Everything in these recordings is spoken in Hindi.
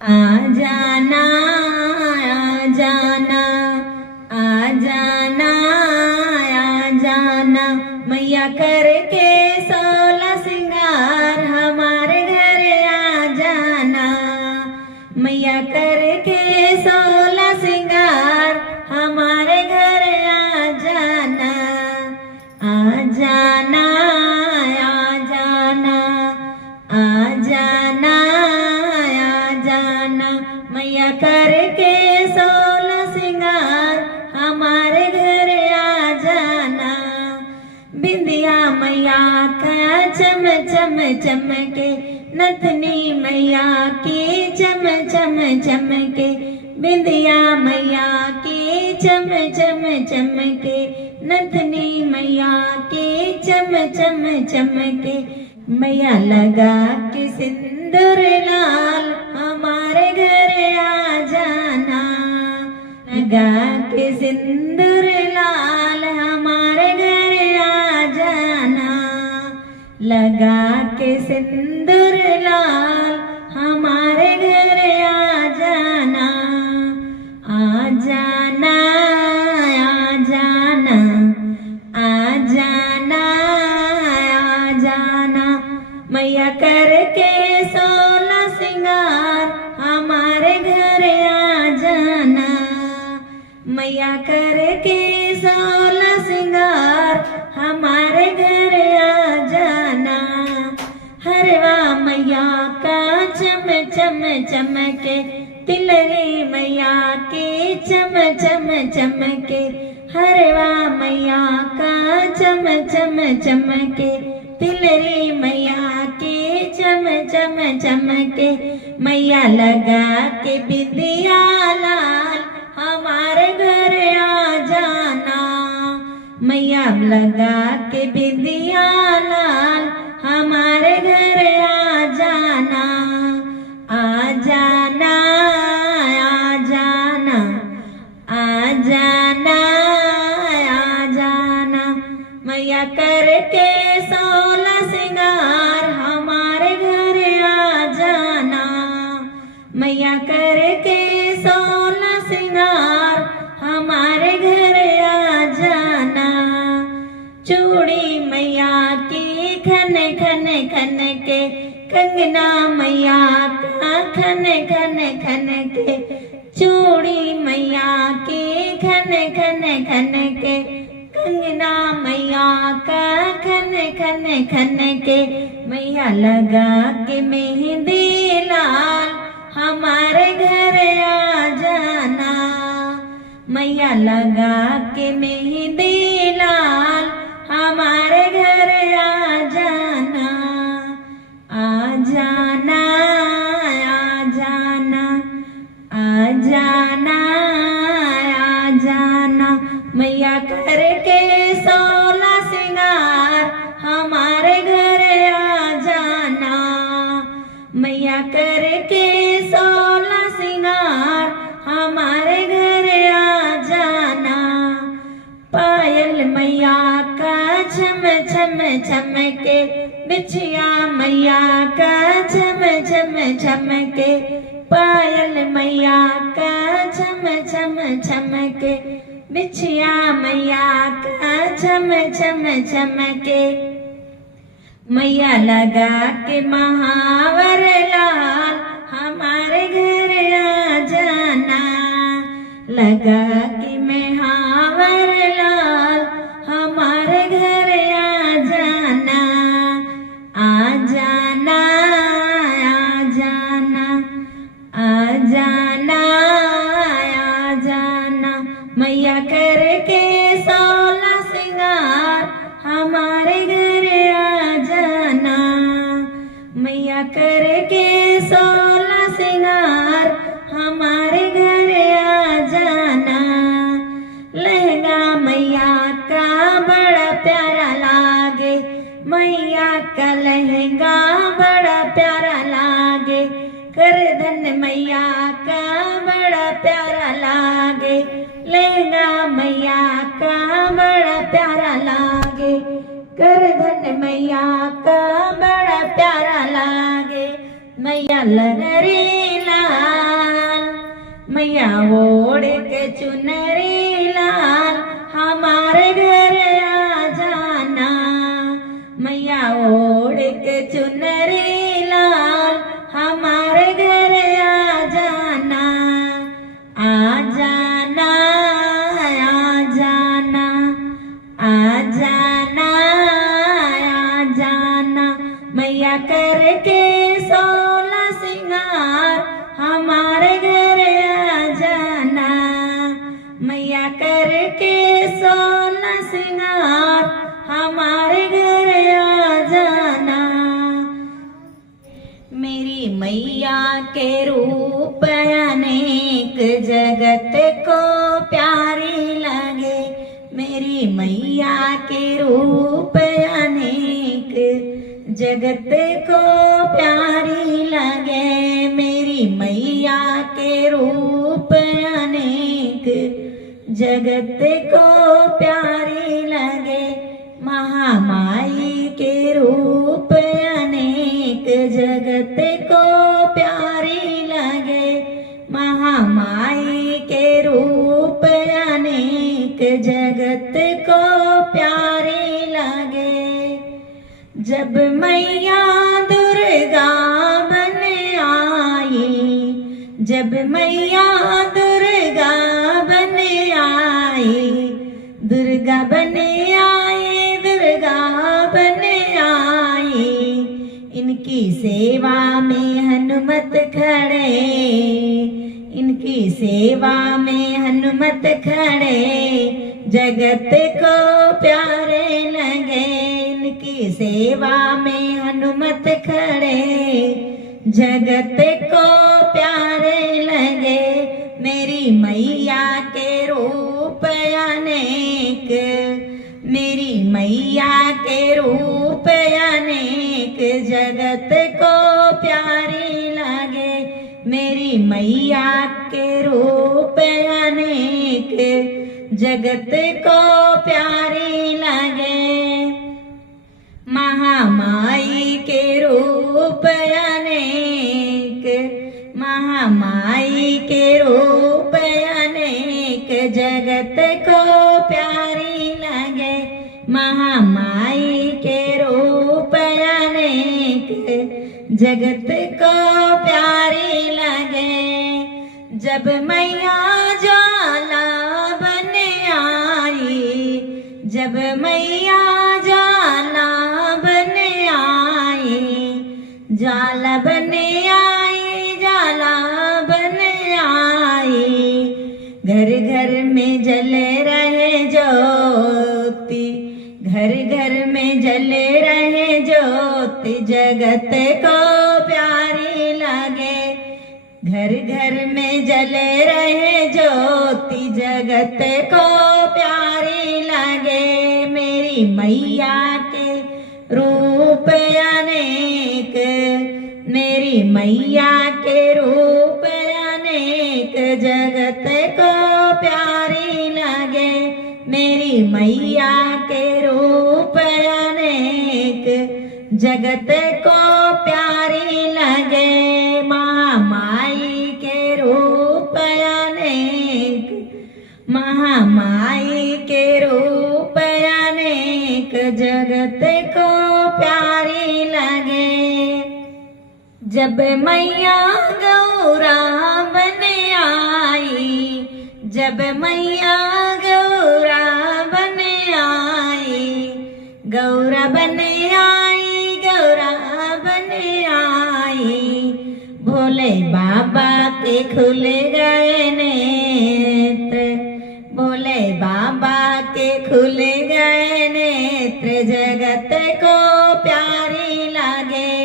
आ जाना आ जाना आ जाना आ जाना मैया करके 16 सिंगार हमारे घर आ जाना। मैया करके 16 सिंगार हमारे घर आ जाना। आ जाना आ जाना आ जाना आ जाना मैया करके 16 सिंगार हमारे घर आ जाना। बिंदिया मैया का चम चम चमके, नथनी मैया की चम चम चमके। बिंदिया मैया की चम चम चमके, नथनी मैया की चम चम चमके। मैया लगा के सिंदूर लाल हमारे घर आ जाना। लगा के सिंदूर लाल हमारे घर आ जाना। लगा के सिंदूर लाल हमारे घर आ जाना। आ जाना आ जाना आ जाना आ जाना मैया करके 16 सिंगार हमारे घर आ जाना। मैया करके 16 सिंगार हमारे घर आ जाना। हरवा मैया का चम चम चमके, तिलरी मैया की चम चम चमके। हरवा मैया का चम चम चमके, तिलरी मैया की चम चम चमके। मैया लगा के बिंदिया लाल हमारे घर आ जाना। मैया लगा के बिंदिया लाल हमारे घर आ जाना। आ जाना आ जाना आ जाना आ जाना मैया करके 16 सिंगार हमारे घर आ जाना। मैया करके 16 सिंगार हमारे घर आ जाना। चूड़ी मैया की खन खन खन के, कंगना मैया का खन खन खन के। चूड़ी मैया की खन खन खन के, कंगना मैया का खन खन खन के। मैया लगा के मेहंदी लाल हमारे घर आ जाना। मैया लगा के मेहंदी लाल हमारे घर आ जाना। आ जाना आ जाना आ जाना आ जाना मैया करके 16 सिंगार हमारे घर आ जाना। मैया करके 16 सिंगार हमारे घर आ जाना। पायल मैया का छम छम छमके, बिछिया मैया का छम छम छमके। पायल मैया का छम छम छमके, बिछिया मैया का छम छम छमके। मैया लगा के महावर लाल हमारे घर आ जाना। लगा के महावर लाल हमारे घर आ जाना। आ जाना आ जाना आ जाना आ जाना मैया करके 16 सिंगार हमारे घर आ जाना। मैया करके 16 सिंगार हमारे घर आ जाना। लहंगा मैया का बड़ा प्यारा लागे, मैया का लहंगा बड़ा प्यारा लागे। करधन मैया का बड़ा प्यारा लागे, लहंगा मैया का बड़ा प्यारा लागे। करधन मैया का बड़ा प्यारा लागे। मैया लहरी लाल हमारे घर आ जाना। मैया करके सोना सिंगार हमारे घर आ जाना। मेरी मैया के रूप अनेक जगत को प्यारी लगे। मेरी मैया के रूप अनेक जगत को प्यारी लगे। मेरी मैया के रूप अनेक जगत को प्यारी लगे। महामाई के रूप अनेक जगत को प्यारी लगे। महामाई के रूप अनेक जगत को प्यारी लगे। जब मैया दुर्गा बन आई, जब मैया दुर्गा बन आई, दुर्गा बन आई, दुर्गा बन आई। इनकी सेवा में हनुमत खड़े, इनकी सेवा में हनुमत खड़े जगत को प्यारे लगे। इनकी सेवा में हनुमत खड़े जगत को प्यारे लगे। मेरी मैया के रूप अनेक, मेरी मैया के रूप अनेक जगत को प्यारी लगे। मेरी मैया के रूप अनेक जगत को प्यारी लगे। महामाई के रूप अनेक, महामाई के रूप अनेक जगत को प्यारी लगे। महामाई के रूप अनेक जगत को प्यारी लगे। जब मैया ज्वाला बन आई, जब मैया ज्वाला बन आई, ज्वाला बन आई, ज्वाला बन आई। घर घर में जल रहे ज्योति, घर घर में जल रहे ज्योति जगत को प्यारी लगे। घर घर में जल रहे ज्योति जगत को प्यारी लगे। मेरी मैया के रूप अनेक, मेरी मैया के रूप अनेक जगत को प्यारी लगे। मेरी मैया के रूप अनेक जगत को प्यारी लगे। महामाई के रूप अनेक, महामाई के रूप अनेक जगत को प्यारी लगे। जब मैया गौरा बन आई, जब मैया गौरा बन आई, गौरा बन आई, गौरा बन आई। भोले बाबा के खुल गए नेत्र, भोले बाबा के खुल गए नेत्र जगत को प्यारी लगे।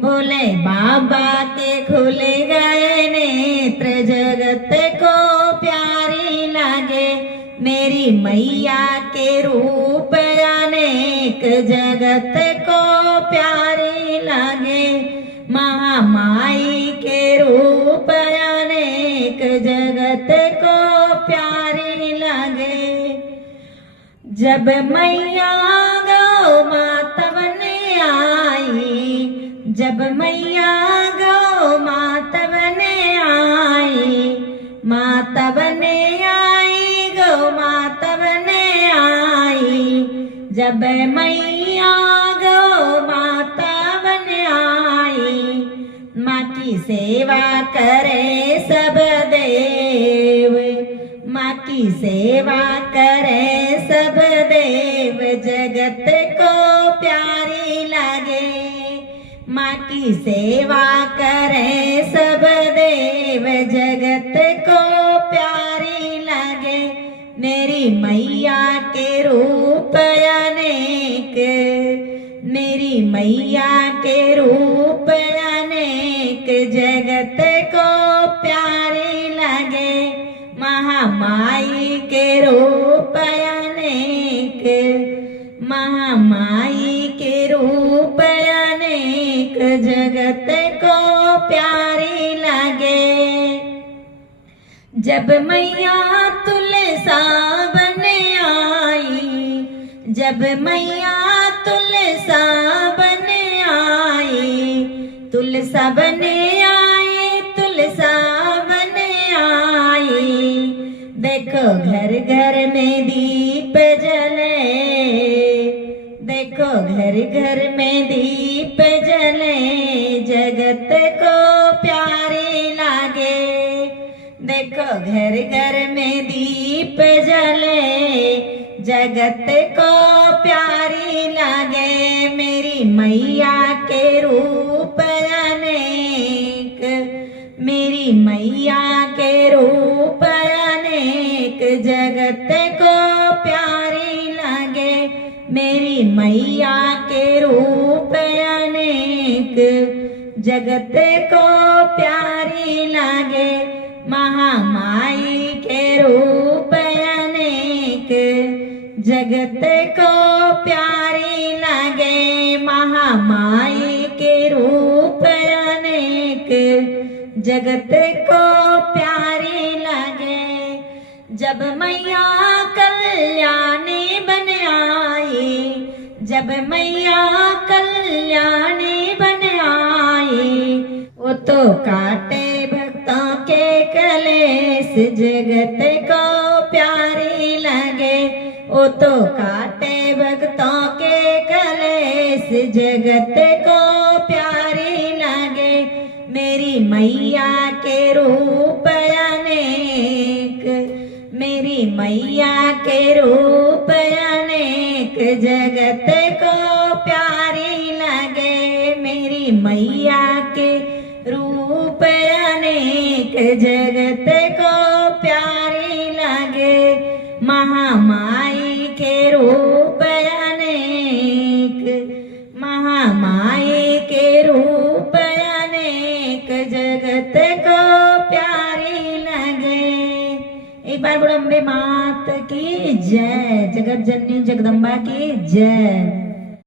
भोले बाबा के खुल गए नेत्र जगत को प्यारी लगे। मेरी मैया के रूप अनेक जगत को प्यारी लगे। महामाई के रूप अनेक जगत को प्यारी लगे। जब मैया गौ माता बन आई, जब मैया गौ माता बन आई, माता बन आई, गौ माता बन आई। जब मैया गौ माता बन आई, माँ की सेवा करे सब देव, माँ की सेवा करे सब देव जगत को प्यारी लगे। माँ की सेवा करे सब देव मैया के रूप अनेक, मेरी मैया के रूप अनेक, जगत को प्यारी लगे। महामाई के रूप अनेक, महामाई के रूप अनेक, जगत को प्यारी लगे। जब मैया तुलसा बन आई, जब मैया तुलसा बन आई, तुलसा बन आई, तुलसा बन आई। देखो घर घर में दीप जले, देखो घर घर में दीप जले, जगत को प्यारी लागे। देखो घर घर में दीप जले, जगत को प्यारी लागे। मेरी मैया के रूप अनेक, मेरी मैया के रूप अनेक, जगत को प्यारी लागे। मेरी मैया के रूप अनेक, जगत को प्यारी लागे। महामाई के रूप अनेक, जगत को प्यारी लगे। महामाई के रूप अनेक, जगत को प्यारी लगे। जब मैया कल्याणी बन आई, जब मैया कल्याणी बन आई, वो तो काटे भक्तों के कलेश, जगत को प्यारी लगे। वो तो काटे भक्तों के कलेश, जगत को प्यारी लगे। मेरी मैया के रूप अनेक, मेरी मैया के रूप अनेक, जगत को प्यारी लगे। मेरी मैया के रूप अनेक, जगत को प्यारी लगे। महामाई के रूप अनेक, महामाई के रूप अनेक, जगत को प्यारी लगे। एक बार बोलो अम्बे मात की जय, जगत जननी जगदम्बा की जय।